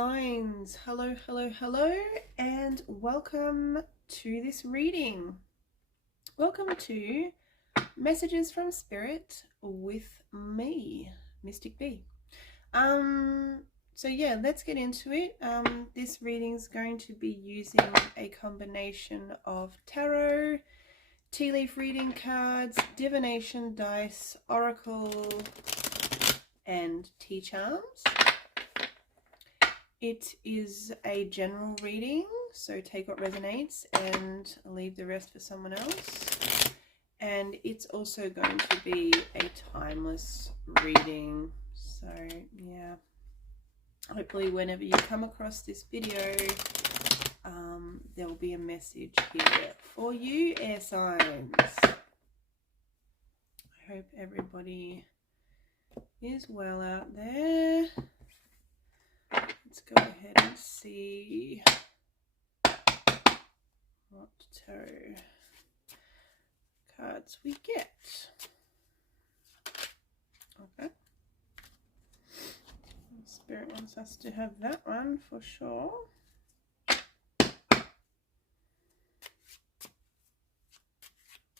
signs. Hello, hello, hello, and welcome to this reading. Welcome to Messages from Spirit with me, Mystic B. So yeah, let's get into it. This reading is going to be using a combination of tarot, tea leaf reading cards, divination dice, oracle, and tea charms. It is a general reading, so take what resonates and leave the rest for someone else. And it's also going to be a timeless reading. So yeah, hopefully whenever you come across this video, there will be a message here for you, air signs. I hope everybody is well out there. Let's go ahead and see what tarot cards we get. Okay. Spirit wants us to have that one for sure.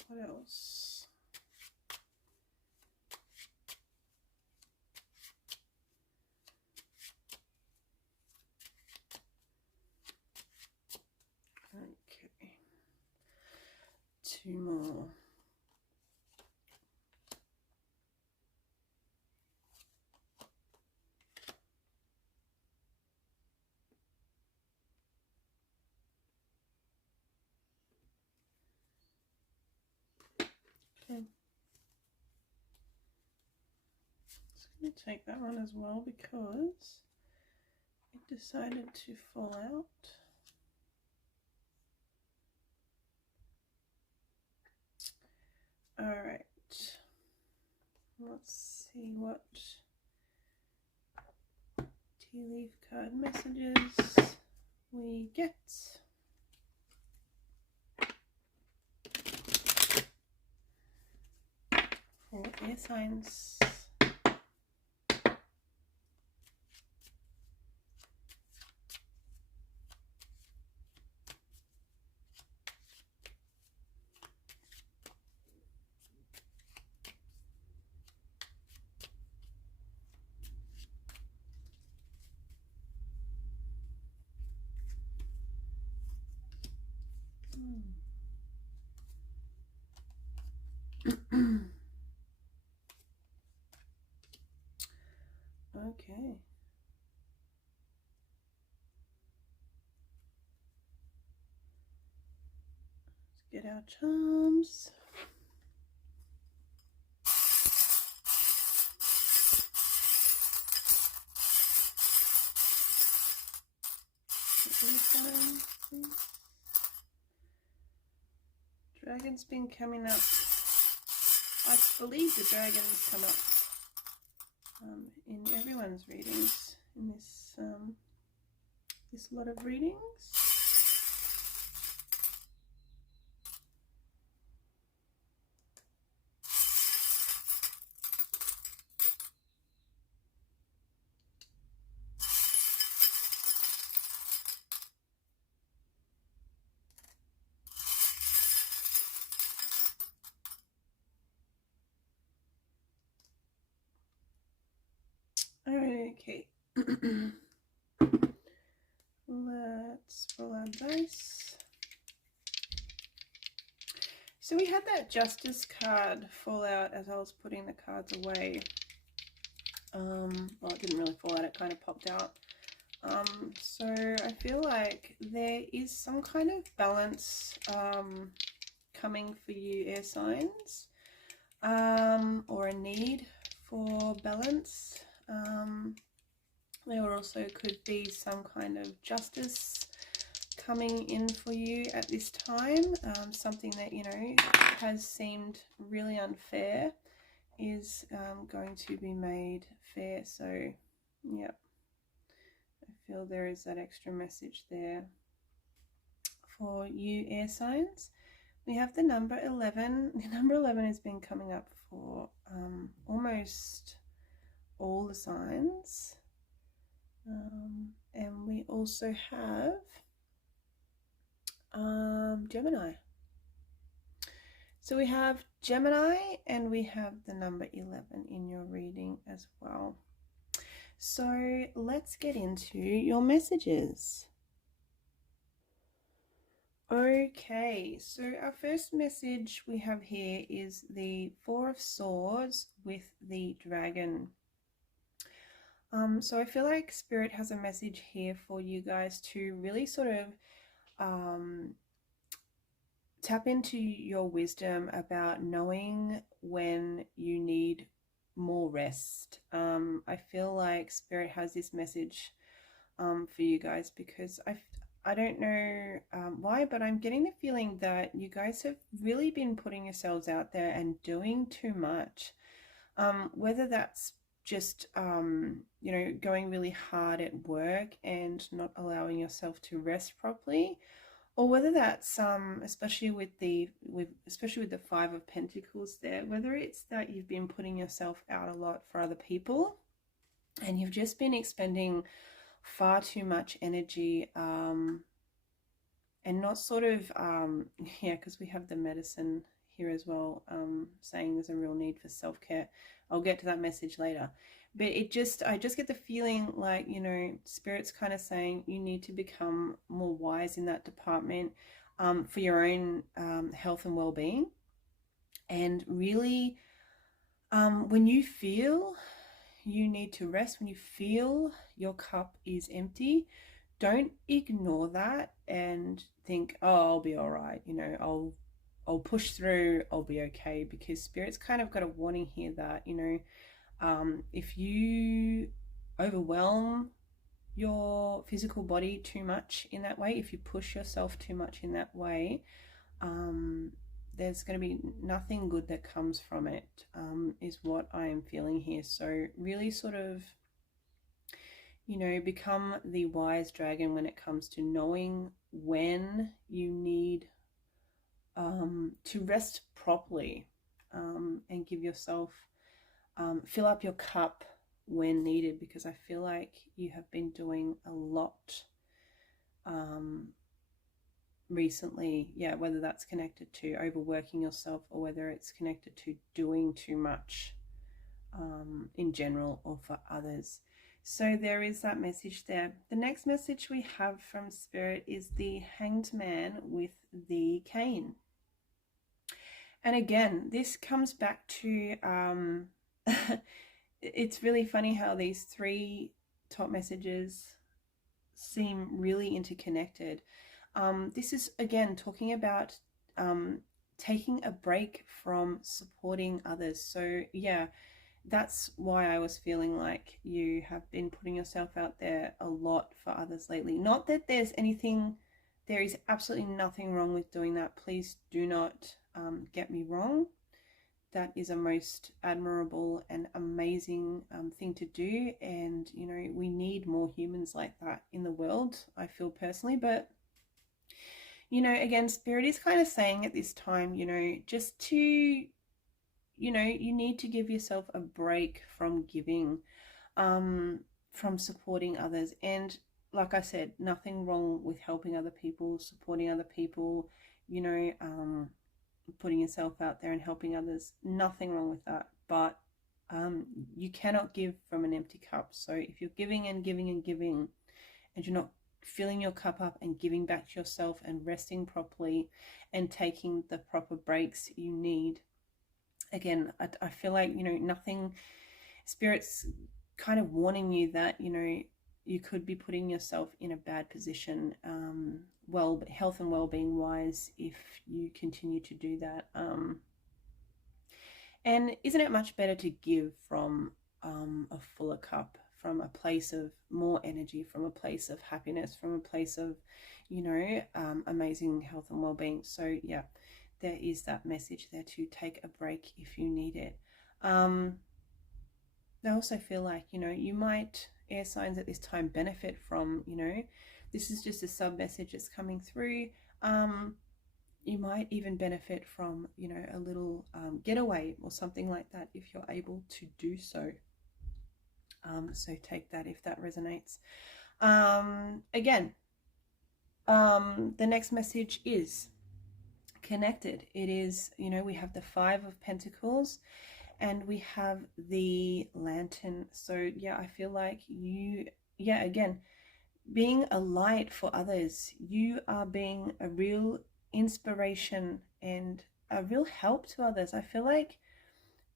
What else? Okay. Two more. Okay. Just going to take that one as well because it decided to fall out. All right. Let's see what tea leaf card messages we get. For air signs. Okay. Let's get our charms. Dragon's been coming up. I believe the dragons come up in everyone's readings in this this lot of readings. Okay. Let's roll our dice. So we had that Justice card fall out as I was putting the cards away. Well, it didn't really fall out, it kind of popped out. So I feel like there is some kind of balance coming for you, air signs, or a need for balance. There also could be some kind of justice coming in for you at this time. Something that, you know, has seemed really unfair is going to be made fair. So, yep, I feel there is that extra message there for you, air signs. We have the number 11. The number 11 has been coming up for almost all the signs. And also have Gemini. So we have Gemini and we have the number 11 in your reading as well. So let's get into your messages. Okay, so our first message we have here is the Four of Swords with the dragon. So I feel like Spirit has a message here for you guys to really sort of tap into your wisdom about knowing when you need more rest. I feel like Spirit has this message for you guys because I don't know why, but I'm getting the feeling that you guys have really been putting yourselves out there and doing too much. Whether that's just, you know, going really hard at work and not allowing yourself to rest properly, or whether that's, especially with the Five of Pentacles there, whether it's that you've been putting yourself out a lot for other people and you've just been expending far too much energy and not sort of yeah, because we have the medicine here as well, saying there's a real need for self-care. I'll get to that message later, but I just get the feeling like, you know, Spirit's kind of saying you need to become more wise in that department, for your own health and well-being. And really, when you feel you need to rest, when you feel your cup is empty, don't ignore that and think, oh, I'll be all right, you know, I'll push through, I'll be okay, because Spirit's kind of got a warning here that, you know, if you overwhelm your physical body too much in that way, if you push yourself too much in that way, there's going to be nothing good that comes from it, is what I am feeling here. So really sort of, you know, become the wise dragon when it comes to knowing when you need to rest properly, and give yourself, fill up your cup when needed, because I feel like you have been doing a lot recently, yeah, whether that's connected to overworking yourself or whether it's connected to doing too much in general or for others. So there is that message there. The next message we have from Spirit is the Hanged Man with the cane. And again, this comes back to it's really funny how these three top messages seem really interconnected. This is again talking about taking a break from supporting others. So yeah, that's why I was feeling like you have been putting yourself out there a lot for others lately. Not that there's anything, there is absolutely nothing wrong with doing that. Please do not get me wrong. That is a most admirable and amazing thing to do. And, you know, we need more humans like that in the world, I feel personally. But, you know, again, Spirit is kind of saying at this time, you know, just to, you know, you need to give yourself a break from giving, from supporting others. And like I said, nothing wrong with helping other people, supporting other people, you know, putting yourself out there and helping others. Nothing wrong with that. But you cannot give from an empty cup. So if you're giving and giving and giving and you're not filling your cup up and giving back to yourself and resting properly and taking the proper breaks you need, again, I feel like, you know, nothing, Spirit's kind of warning you that, you know, you could be putting yourself in a bad position, well, health and well-being wise, if you continue to do that. And isn't it much better to give from a fuller cup, from a place of more energy, from a place of happiness, from a place of, you know, amazing health and well-being? So yeah, there is that message there to take a break if you need it. I also feel like, you know, you might, air signs at this time, benefit from, you know, this is just a sub message that's coming through. You might even benefit from, you know, a little getaway or something like that if you're able to do so. So take that if that resonates. Again, the next message is connected. It is, we have the Five of Pentacles and we have the Lantern. So yeah, I feel like again, being a light for others. You are being a real inspiration and a real help to others. I feel like,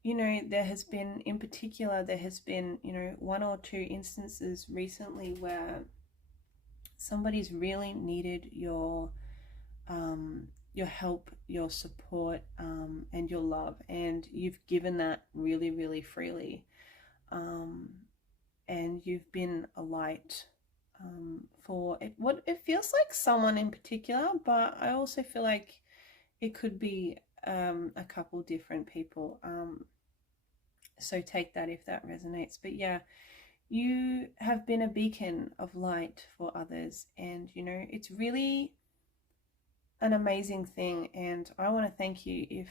there has been, in particular, there has been, one or two instances recently where somebody's really needed your help, your support, and your love, and you've given that really, really freely, and you've been a light for it. What it feels like someone in particular, but I also feel like it could be a couple different people. So take that if that resonates. But yeah, you have been a beacon of light for others, and it's really an amazing thing. And I want to thank you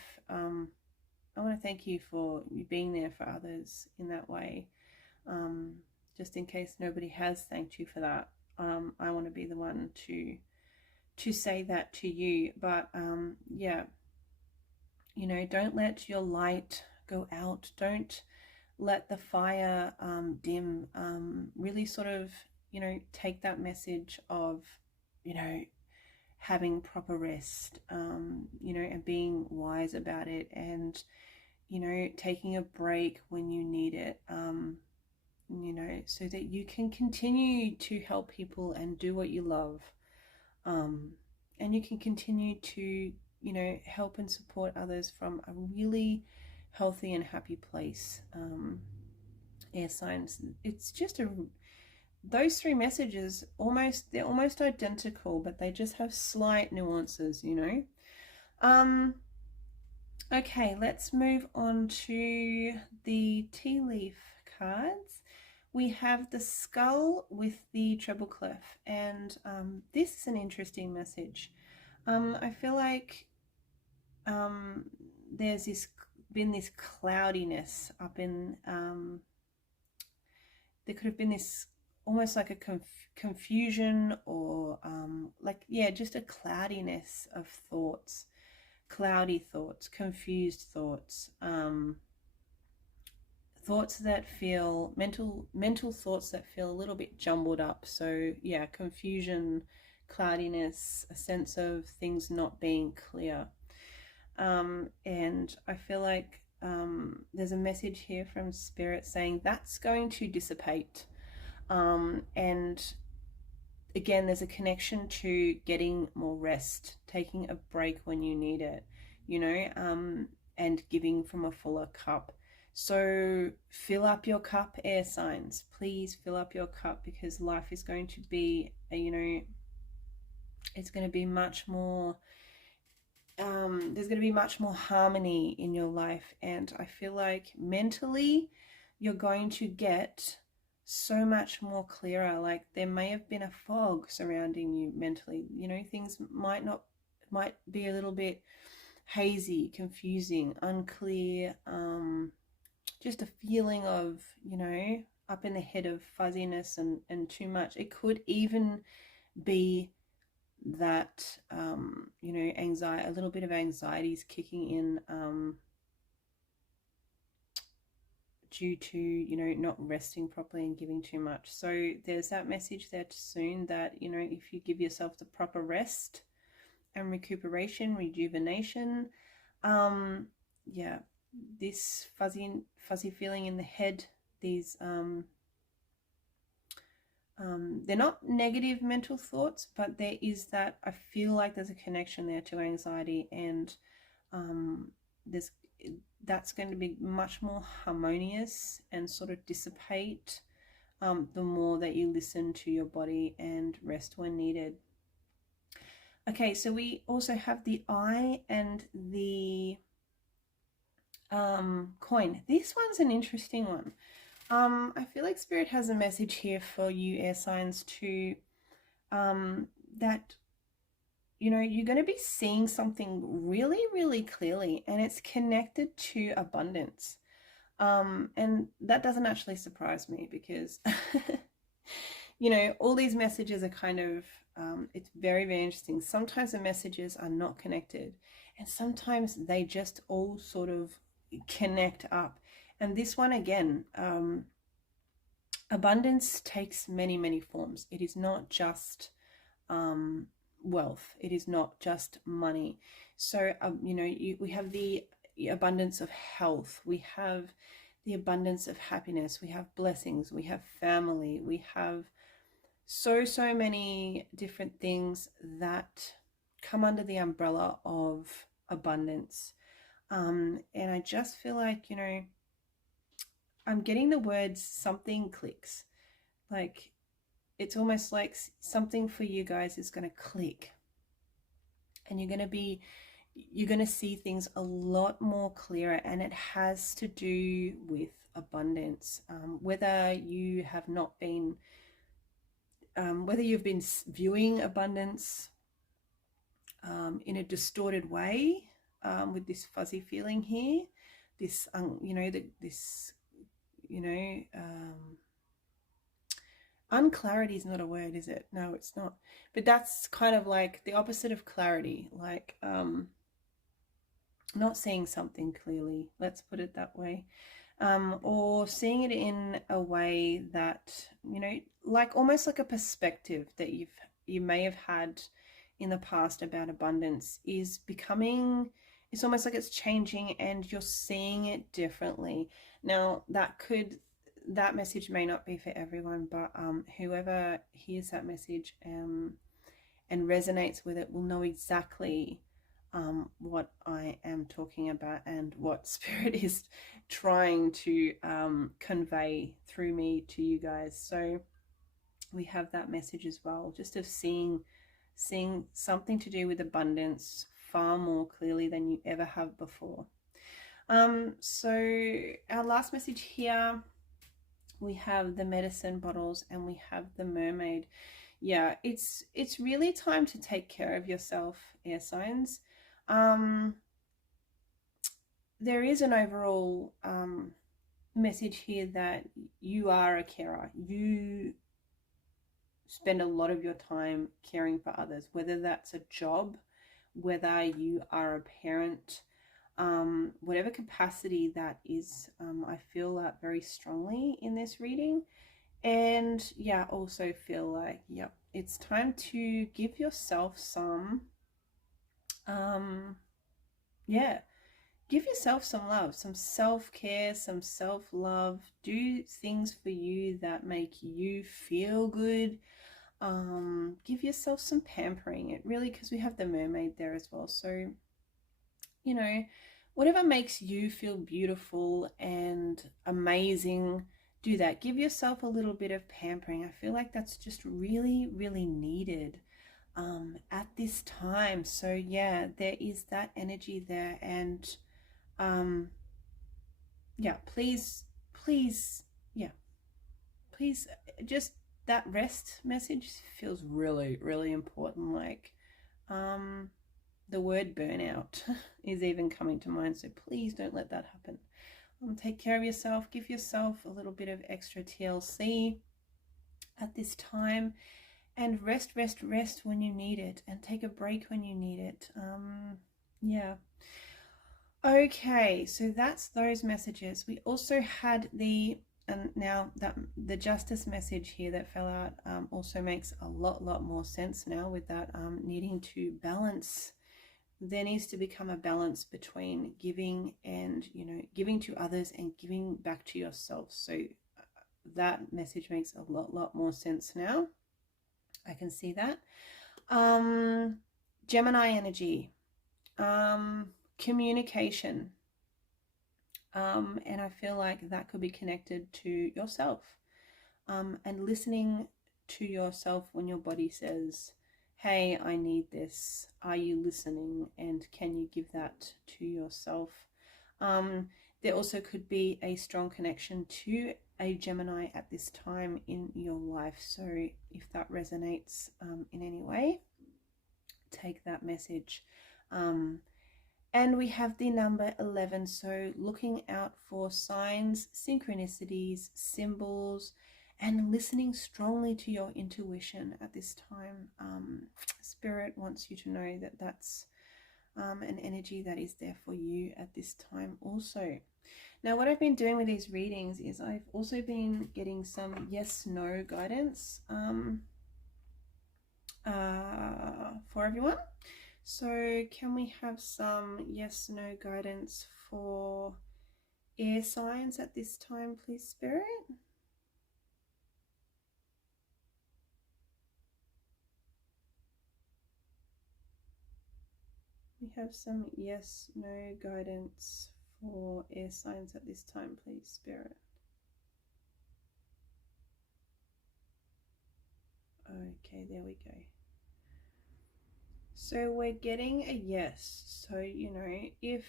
for you being there for others in that way. Just in case nobody has thanked you for that, I want to be the one to say that to you. But yeah, don't let your light go out. Don't let the fire dim. Really sort of, take that message of, having proper rest, and being wise about it, and, taking a break when you need it, so that you can continue to help people and do what you love. And you can continue to, help and support others from a really healthy and happy place. Air signs, it's just those three messages, they're almost identical, but they just have slight nuances. Okay, let's move on to the tea leaf cards. We have the skull with the treble clef, and this is an interesting message. I feel like there's been this cloudiness up in, there could have been this almost like a confusion, or just a cloudiness of thoughts, cloudy thoughts, confused thoughts, thoughts that feel mental thoughts that feel a little bit jumbled up. So yeah, confusion, cloudiness, a sense of things not being clear. And I feel like there's a message here from Spirit saying that's going to dissipate. And again, there's a connection to getting more rest, taking a break when you need it, and giving from a fuller cup. So fill up your cup, air signs. Please fill up your cup, because life is going to be, it's going to be much more, there's going to be much more harmony in your life. And I feel like mentally you're going to get so much more clearer. Like there may have been a fog surrounding you mentally, things might be a little bit hazy, confusing, unclear, just a feeling of, up in the head of fuzziness and too much. It could even be that, anxiety, a little bit of anxiety is kicking in, due to, not resting properly and giving too much. So there's that message there soon that, if you give yourself the proper rest and recuperation, rejuvenation, this fuzzy feeling in the head, these they're not negative mental thoughts, but there is that, I feel like there's a connection there to anxiety, and that's going to be much more harmonious and sort of dissipate the more that you listen to your body and rest when needed. Okay, so we also have the eye and the coin. This one's an interesting one. I feel like Spirit has a message here for you, air signs, to that, you're going to be seeing something really, really clearly, and it's connected to abundance. And that doesn't actually surprise me, because you know, all these messages are kind of, it's very, very interesting. Sometimes the messages are not connected, and sometimes they just all sort of connect up. And this one again, abundance takes many, many forms. It is not just wealth. It is not just money. So, you know, we have the abundance of health. We have the abundance of happiness. We have blessings. We have family. We have so many different things that come under the umbrella of abundance. And I just feel like, you know, I'm getting the words something clicks. Like, it's almost like something for you guys is going to click, and you're going to see things a lot more clearer, and it has to do with abundance. Whether you have not been whether you've been viewing abundance in a distorted way, with this fuzzy feeling here, this you know, this, you know, unclarity is not a word, is it? No, it's not. But that's kind of like the opposite of clarity, like not seeing something clearly, let's put it that way. Or seeing it in a way that, you know, like almost like a perspective that you may have had in the past about abundance is becoming, it's almost like it's changing and you're seeing it differently. Now that message may not be for everyone, but whoever hears that message and resonates with it will know exactly what I am talking about and what Spirit is trying to convey through me to you guys. So we have that message as well, just of seeing something to do with abundance far more clearly than you ever have before. So our last message here, we have the medicine bottles and we have the mermaid. Yeah, it's really time to take care of yourself, air signs. There is an overall message here that you are a carer. You spend a lot of your time caring for others, whether that's a job, whether you are a parent, whatever capacity that is. I feel that very strongly in this reading. And yeah, also feel like, yep, it's time to give yourself some give yourself some love, some self-care, some self-love. Do things for you that make you feel good. Give yourself some pampering. It really, because we have the mermaid there as well. So, you know, whatever makes you feel beautiful and amazing, do that. Give yourself a little bit of pampering. I feel like that's just really, really needed at this time. So yeah, there is that energy there. And yeah, please, yeah, please, just that rest message feels really, really important. Like the word burnout is even coming to mind, so please don't let that happen. Take care of yourself. Give yourself a little bit of extra TLC at this time, and rest when you need it, and take a break when you need it. Yeah. Okay, so that's those messages. We also had and now that the justice message here that fell out also makes a lot more sense now, with that needing to balance. There needs to become a balance between giving and, you know, giving to others and giving back to yourself. So that message makes a lot more sense now. I can see that. Gemini energy, communication, and I feel like that could be connected to yourself, and listening to yourself when your body says, hey, I need this. Are you listening? And can you give that to yourself? There also could be a strong connection to a Gemini at this time in your life. So if that resonates in any way, take that message. And we have the number 11. So looking out for signs, synchronicities, symbols, and listening strongly to your intuition at this time. Spirit wants you to know that that's an energy that is there for you at this time also. Now, what I've been doing with these readings is I've also been getting some yes/no guidance for everyone. So can we have some yes/no guidance for air signs at this time, please, Spirit? We have some yes/no guidance for air signs at this time, please, Spirit. Okay, there we go. So we're getting a yes. So, you know, if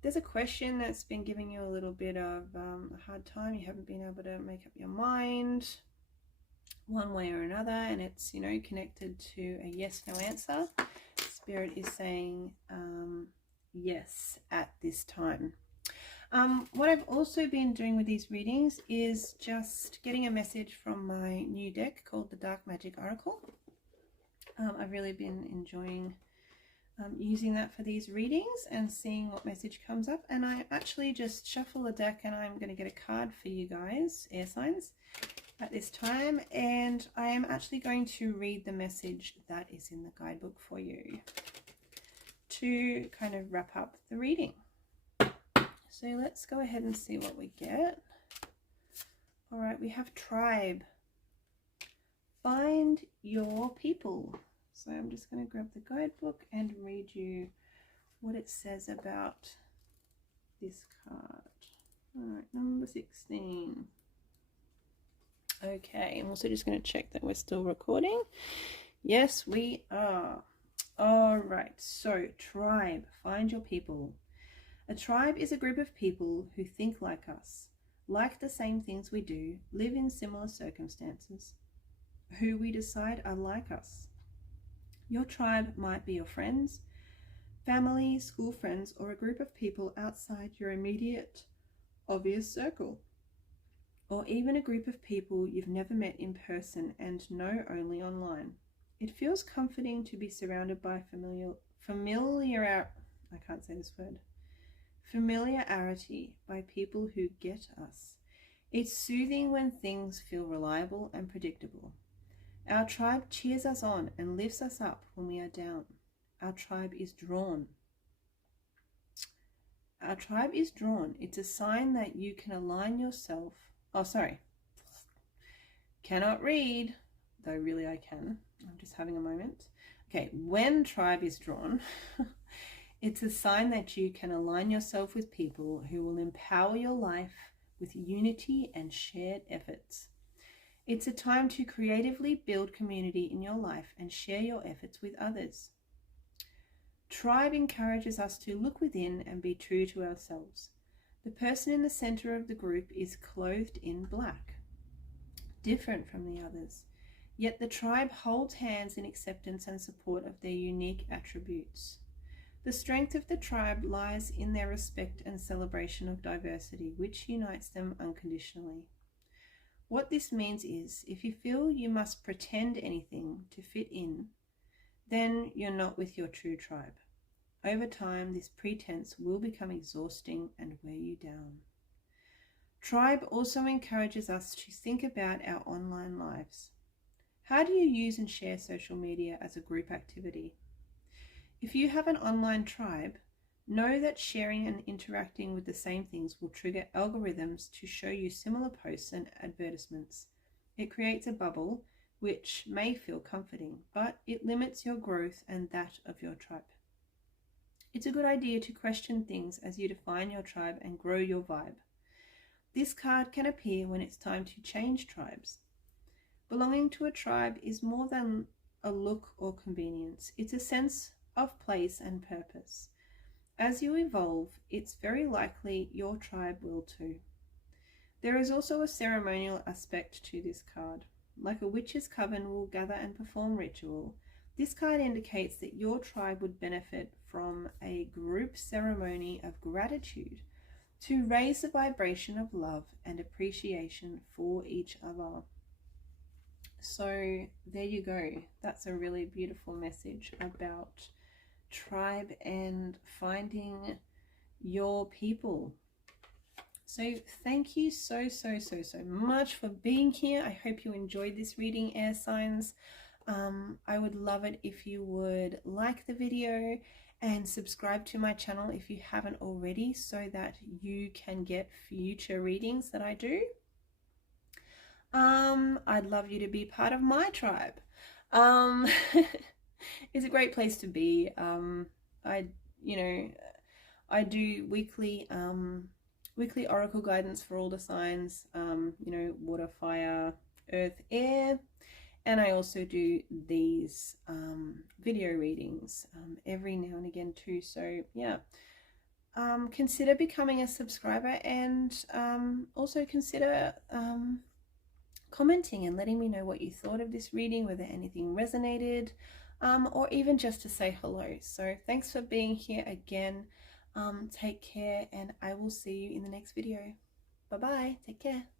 there's a question that's been giving you a little bit of a hard time, you haven't been able to make up your mind one way or another, and it's, you know, connected to a yes/no answer, Spirit is saying yes at this time. What I've also been doing with these readings is just getting a message from my new deck called the Dark Magic Oracle. I've really been enjoying using that for these readings and seeing what message comes up. And I actually just shuffle the deck and I'm going to get a card for you guys, air signs, at this time. And I am actually going to read the message that is in the guidebook for you to kind of wrap up the reading. So let's go ahead and see what we get. All right, we have tribe. Find your people. So I'm just going to grab the guidebook and read you what it says about this card. All right, number 16. Okay, I'm also just going to check that we're still recording. Yes, we are. All right, so tribe, find your people. A tribe is a group of people who think like us, like the same things we do, live in similar circumstances, who we decide are like us. Your tribe might be your friends, family, school friends, or a group of people outside your immediate, obvious circle, or even a group of people you've never met in person and know only online. It feels comforting to be surrounded by familiarity by people who get us. It's soothing when things feel reliable and predictable. Our tribe cheers us on and lifts us up when we are down. Our tribe is drawn. Our tribe is drawn. It's a sign that you can align yourself. Cannot read, though really I can. I'm just having a moment. Okay, when tribe is drawn, it's a sign that you can align yourself with people who will empower your life with unity and shared efforts. It's a time to creatively build community in your life and share your efforts with others. Tribe encourages us to look within and be true to ourselves. The person in the center of the group is clothed in black, different from the others. Yet the tribe holds hands in acceptance and support of their unique attributes. The strength of the tribe lies in their respect and celebration of diversity, which unites them unconditionally. What this means is, if you feel you must pretend anything to fit in, then you're not with your true tribe. Over time, this pretense will become exhausting and wear you down. Tribe also encourages us to think about our online lives. How do you use and share social media as a group activity? If you have an online tribe, know that sharing and interacting with the same things will trigger algorithms to show you similar posts and advertisements. It creates a bubble, which may feel comforting, but it limits your growth and that of your tribe. It's a good idea to question things as you define your tribe and grow your vibe. This card can appear when it's time to change tribes. Belonging to a tribe is more than a look or convenience. It's a sense of place and purpose. As you evolve, it's very likely your tribe will too. There is also a ceremonial aspect to this card. Like a witch's coven will gather and perform ritual, this card indicates that your tribe would benefit from a group ceremony of gratitude to raise the vibration of love and appreciation for each other. So there you go. That's a really beautiful message about tribe and finding your people. So thank you so much for being here. I hope you enjoyed this reading, air signs. I would love it if you would like the video and subscribe to my channel if you haven't already, so that you can get future readings that I do. I'd love you to be part of my tribe. It's a great place to be. I do weekly oracle guidance for all the signs, water, fire, earth, air, and I also do these video readings every now and again too. So yeah, consider becoming a subscriber, and also consider commenting and letting me know what you thought of this reading, whether anything resonated, or even just to say hello. So thanks for being here again. Take care, and I will see you in the next video. Bye bye. Take care.